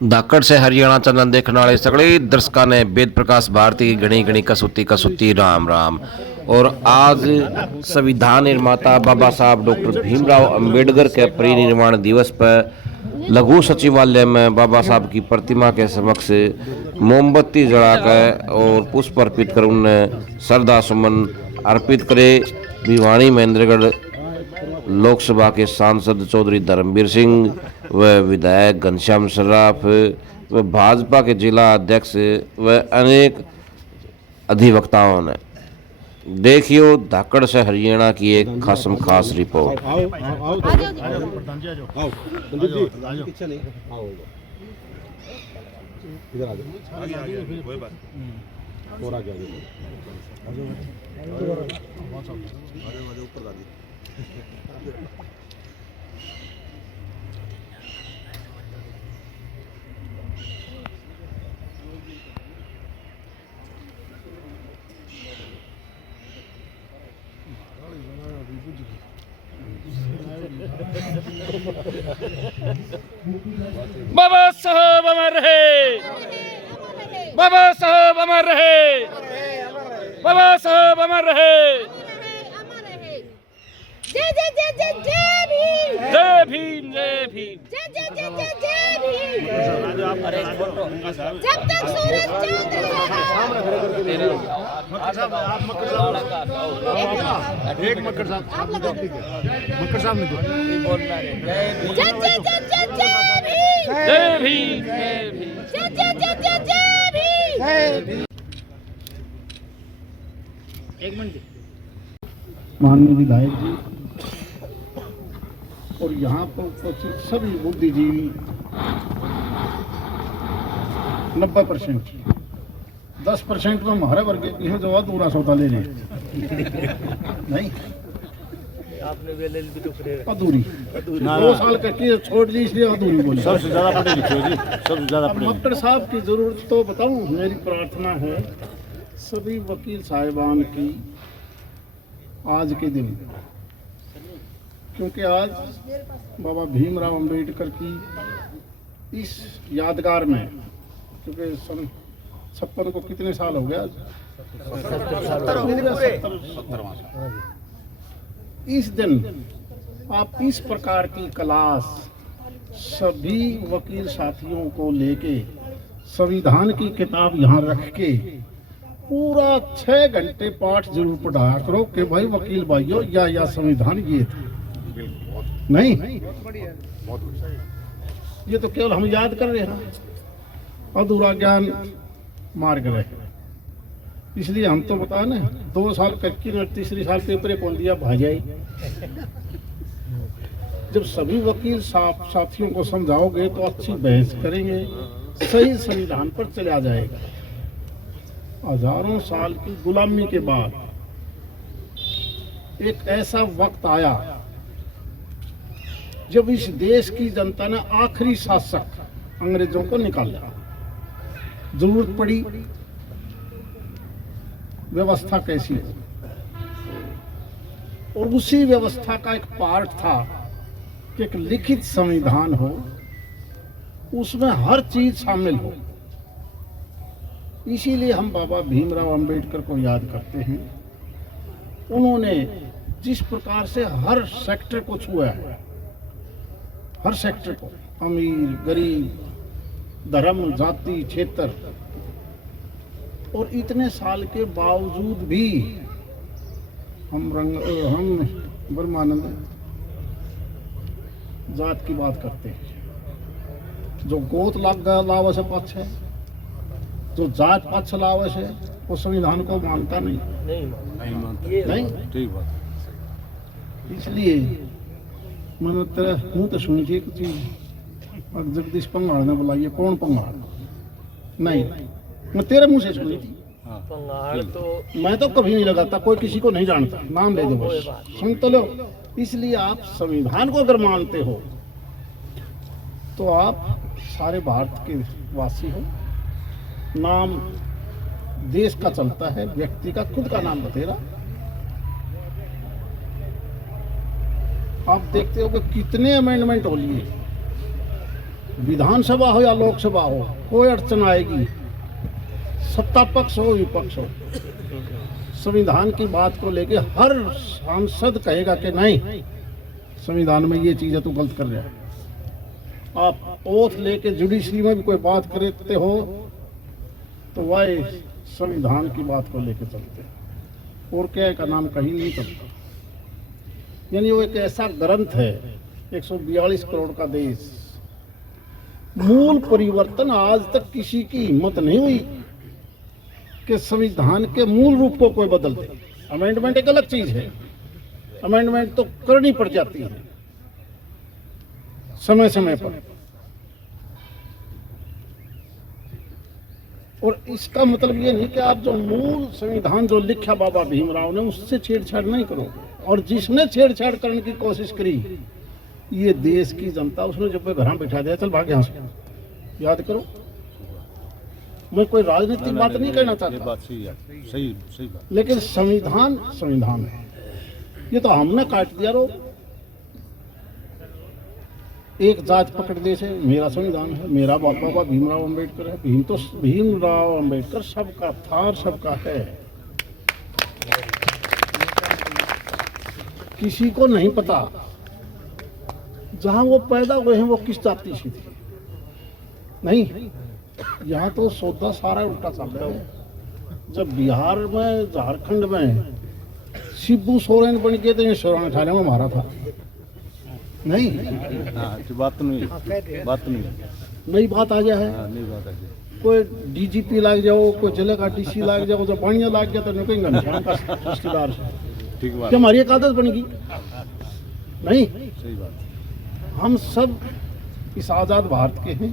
धाकड़ से हरियाणा चंदन देखने वाले सगले दर्शकों ने वेद प्रकाश भारती की गणी गणी कसुती कसुती राम राम। और आज संविधान निर्माता बाबा साहब डॉक्टर भीमराव अंबेडकर के परिनिर्वाण दिवस पर लघु सचिवालय में बाबा साहब की प्रतिमा के समक्ष मोमबत्ती जलाकर और पुष्प अर्पित कर उन्हें श्रद्धा सुमन अर्पित करे। भिवानी महेंद्रगढ़ लोकसभा के सांसद चौधरी धर्मवीर सिंह व विधायक घनश्याम सर्राफ व भाजपा के जिला अध्यक्ष व अनेक अधिवक्ताओं ने। देखियो धाकड़ से हरियाणा की एक खासम खास रिपोर्ट। बाबा साहब अमर रहे, बाबा साहब अमर रहे, बाबा साहब अमर रहे। जय जय जय जय जय भीम, जय भीम, जय भीम, जय जय जय जय जय भीम। जब तक सूरज चांद एक मक्कर साहब मक्कर साहब ने जय जय जय जय जय भीम, जय भीम, जय भीम। जय जय जय जय जय भीम। माननीय विधायक जी और यहाँ पर उपस्थित सभी बुद्धिजीवी 90%, 10% में हमारे वर्ग की है जो अधूरा सौदा ले रहे नहीं अधूरी 2 साल का की छोड़ ली इसलिए अधूरी बोली। सबसे ज्यादा पढ़े लिखे जी, सबसे ज्यादा पढ़े। मक्कर साहब की जरूरत तो बताऊं, मेरी प्रार्थना है सभी वकील साहिबान की आज के दिन, क्योंकि आज बाबा भीमराव अंबेडकर की इस यादगार में, क्योंकि सन 56 को कितने साल हो गया, 70वां साल। इस दिन आप इस प्रकार की क्लास सभी वकील साथियों को लेके संविधान की किताब यहाँ रख के पूरा 6 घंटे पाठ जरूर पढ़ाया करो कि भाई वकील भाइयों या संविधान ये था। नहीं, ये तो केवल हम याद कर रहे हैं, अधूरा ज्ञान मार्ग रहे। इसलिए हम तो बता ना 2 साल कच्ची और तीसरी साल पेपर कौन दिया भाजाई। जब सभी वकील साथियों को समझाओगे तो अच्छी बहस करेंगे, सही संविधान पर चला जाएगा। हजारों साल की गुलामी के बाद एक ऐसा वक्त आया जब इस देश की जनता ने आखिरी शासक अंग्रेजों को निकाला। जरूरत पड़ी व्यवस्था कैसी हो, और उसी व्यवस्था का एक पार्ट था कि एक लिखित संविधान हो, उसमें हर चीज शामिल हो। इसीलिए हम बाबा भीमराव अंबेडकर को याद करते हैं। उन्होंने जिस प्रकार से हर सेक्टर को छुआ है, हर सेक्टर को, अमीर गरीब, धर्म जाति क्षेत्र, और इतने साल के बावजूद भी हम ब्रह्मानंद जात की बात करते हैं। जो गोत लावस है पक्ष है, जो जात पक्ष लावस है, वो संविधान को मानता नहीं ठीक बात। इसलिए मैंने तेरा मुँह तो सुनी थी कुछ जगदीश पंगाड़ ने बुलाइए, कौन पंगाड़? नहीं, मैं तेरे मुंह से सुनी थी। पंगाड़ तो मैं तो कभी नहीं लगाता, कोई किसी को नहीं जानता, नाम ले दो बस, सुन तो लो। इसलिए आप संविधान को अगर मानते हो तो आप सारे भारत के वासी हो। नाम देश का चलता है, व्यक्ति का खुद का नाम बतेरा। आप देखते हो कि कितने अमेंडमेंट हो लिए, विधानसभा हो या लोकसभा हो, कोई अड़चन आएगी, सत्ता पक्ष हो विपक्ष हो, संविधान की बात को लेके हर सांसद कहेगा कि नहीं, संविधान में ये चीज़ है तो गलत कर रहा है। आप ओथ लेके जुडिशरी में भी कोई बात करते हो तो वह संविधान की बात को लेके चलते हैं, और क्या का नाम कहीं नहीं चलता। यानी वो एक ऐसा ग्रंथ है, 142 करोड़ का देश, मूल परिवर्तन आज तक किसी की हिम्मत नहीं हुई कि संविधान के मूल रूप को कोई बदल दे। अमेंडमेंट एक अलग चीज है, अमेंडमेंट तो करनी पड़ जाती है समय समय पर, और इसका मतलब ये नहीं कि आप जो मूल संविधान जो लिखा बाबा भीमराव ने उससे छेड़छाड़ नहीं करो। और जिसने छेड़छाड़ करने की कोशिश करी, ये देश की जनता, उसने जब घर बैठा दिया, चल भाग यहाँ से। याद करो, मैं कोई राजनीतिक बात नहीं कहना चाहता, बात सही है, सही बात। लेकिन संविधान संविधान है, ये तो हमने काट दिया। रो एक जात पकड़ दे से मेरा संविधान है, मेरा बाबा भीमराव अंबेडकर है। भीमराव अंबेडकर सबका था और सबका है, किसी को नहीं पता जहां वो पैदा हुए हैं वो किस जाति से थे। नहीं, यहाँ तो सौदा सारा उल्टा चल रहा है। जब बिहार में, झारखंड में शिबू सोरेन बन के तो 18 में मारा था। नहीं, बात तो नहीं, बात तो नहीं, नई बात आ गया है। नई बात आ गई। कोई डीजीपी लाग जाओ, कोई जिले का डीसी लाग जाओ, जब बढ़िया लाग गया तो निकलेंगे निशान का रिश्तेदार से। ठीक बात, क्या हमारी एक आदत बनेगी? नहीं, सही बात। हम सब इस आज़ाद भारत के हैं,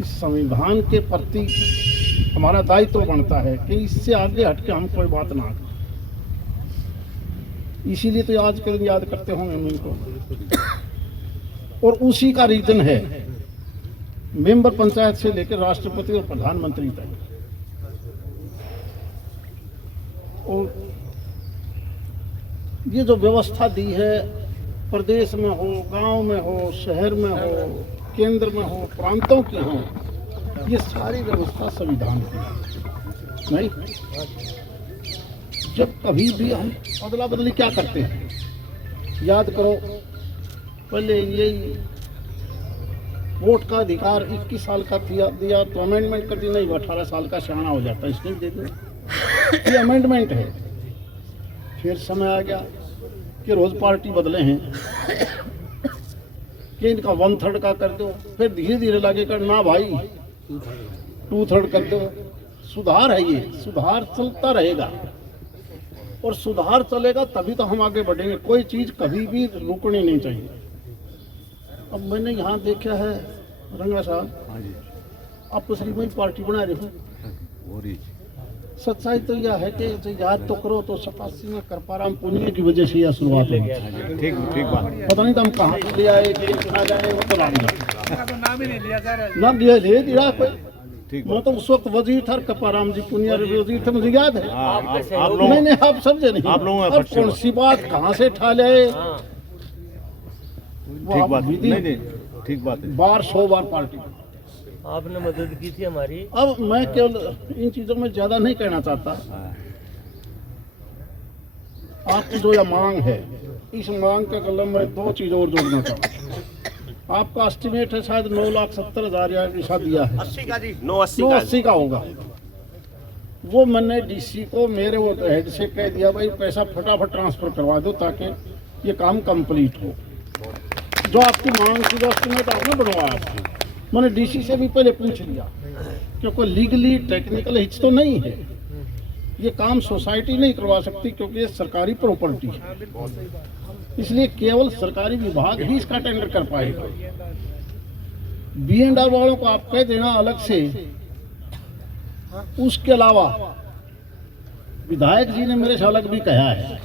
इस संविधान के प्रति हमारा दायित्व बनता है कि इससे आगे हटके हम कोई बात ना करें। इसीलिए तो आजकल याद करते होंगे हम इनको, और उसी का रीजन है मेंबर पंचायत से लेकर राष्ट्रपति और प्रधानमंत्री तक। और ये जो व्यवस्था दी है, प्रदेश में हो, गांव में हो, शहर में हो, केंद्र में हो, प्रांतों की हो, ये सारी व्यवस्था संविधान की है। नहीं, जब कभी भी हम अदला बदली क्या करते हैं, याद करो, पहले यही वोट का अधिकार 21 साल का दिया तो अमेंडमेंट कर दी, नहीं 18 साल का सियाना हो जाता है, इसलिए दे दो, ये अमेंडमेंट है। फिर समय आ गया कि रोज पार्टी बदले हैं कि इनका 1/3 का कर दो, फिर धीरे धीरे लगे कर ना भाई 2/3 कर दो। सुधार है, ये सुधार चलता रहेगा, और सुधार चलेगा तभी तो हम आगे बढ़ेंगे। कोई चीज कभी भी रुकनी नहीं चाहिए। अब मैंने यहाँ देखा है रंगा साहब, हाँ जी, आप दूसरी कोई पार्टी बना रहे हो, हो रही। सच्चाई तो यह है कि जो याद तो करो तो 87 में कृपाराम पुनिया की वजह से यह शुरुआत हुई। ठीक बात। पता नहीं तो हम कहाँ से ले आए, कहाँ जाए, वो तो नाम ही नहीं लिया, ले दिया कोई। ठीक मैं तो उस वक्त वजीर था, कृपाराम जी पुनिया वजीर थे, मुझे याद है। आप लोग, नहीं, आप समझे नहीं, आप लोगों अब कौन सी बात कहाँ से ठा ले। ठीक बात, नहीं, ठीक बात है। बार 100 बार पार्टी आपने मदद की थी हमारी। अब मैं केवल इन चीजों में ज्यादा नहीं कहना चाहता। आपकी जो यह मांग है, इस मांग के कलम में 2 चीज और जोड़ना चाहता। आपका एस्टिमेट है शायद 9,70,000 या ऐसा दिया है, 980 का होगा। वो मैंने डीसी को, मेरे वो हेड से कह दिया भाई पैसा फटाफट ट्रांसफर करवा दो ताकि ये काम कंप्लीट हो। जो आपकी मांग थी, जो एस्टिमेट आपने बनवाया, मैंने डीसी से भी पहले पूछ लिया, क्योंकि लीगली टेक्निकल हिच तो नहीं है, ये काम सोसाइटी नहीं करवा सकती क्योंकि ये सरकारी प्रॉपर्टी है, इसलिए केवल सरकारी विभाग ही इसका टेंडर कर पाएगा। B&R वालों को आप कह देना अलग से। उसके अलावा विधायक जी ने मेरे से अलग भी कहा है,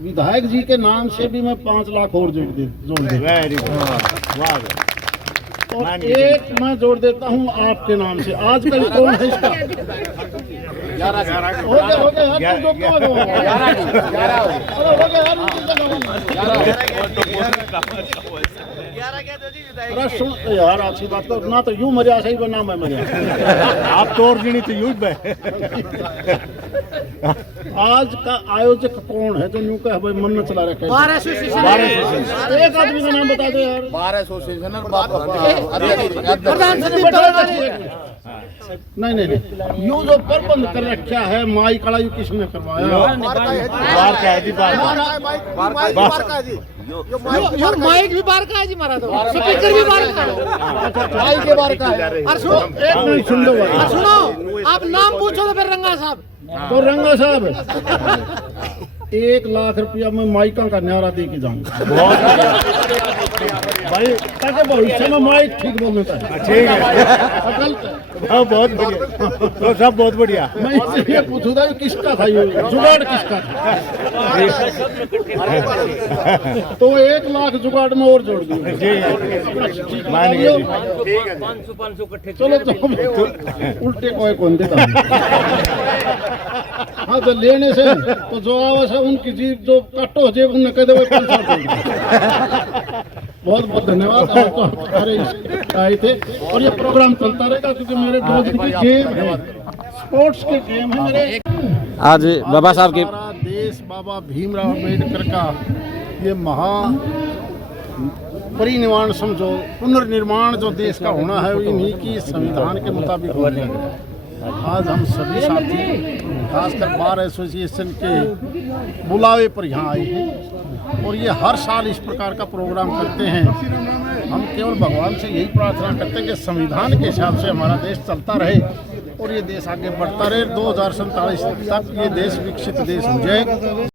विधायक जी के नाम से भी मैं 5 लाख और जोड़ दे। वेरी गुड, वाह। और एक मैं जोड़ देता हूँ आपके नाम से। आजकल कौन है इसका? 11 हो गया यार, तुम जो कहो। 11 हो गया यार, अरे सुन यार अच्छी बात को ना तो यूं मजा सही पर ना मैं मजा आप तोड़ देनी तो यूं बे आज का आयोजक कौन है जो यूं कह भाई मन चला रखे 12 एक आदमी का नाम बता दो यार 12 एसोसिएशन प्रधान संदीप नहीं यूं जो प्रबंध कर रखा है माई कड़ा यू किसने करवाया बार का है जी बार यो माइक भी बार का है जी मारा तो स्पीकर भी बार का है माइक के बार का है और सुनो एक मिनट सुन लो भाई सुनो आप नाम पूछो तो फिर रंगा साहब तो रंगा साहब 1 लाख रुपया मैं माइका का न्यारा दे के जाऊंगा भाई ताकि भविष्य में माइक ठीक बोलने का ठीक है बहुत बढ़िया तो सब बहुत बढ़िया मैं इसलिए पूछू था किसका था ये जुगाड़ किसका था तो 1 लाख जुगाड़ में और जोड़ दिए मान गए चलो तो उल्टे कोई कौन देता हाँ तो लेने से तो जो आवाज है उनकी जीप जो कटो जेब उन्हें कह दे 500 बहुत बहुत धन्यवाद आप तो हमारे आए थे और ये प्रोग्राम चलता रहेगा क्योंकि मेरे 2 दिन की गेम है स्पोर्ट्स के गेम है मेरे आज बाबा साहब के हमारा देश बाबा भीमराव अम्बेडकर का ये महा परिनिर्वाण समझो पुनर्निर्माण जो देश का होना है इन्हीं की संविधान के मुताबिक हो गया। आज हम सभी साथी खासकर बार एसोसिएशन के बुलावे पर यहाँ आए हैं और ये हर साल इस प्रकार का प्रोग्राम करते हैं। हम केवल भगवान से यही प्रार्थना करते हैं कि संविधान के हिसाब से हमारा देश चलता रहे और ये देश आगे बढ़ता रहे 2047 तक ये देश विकसित देश हो जाए।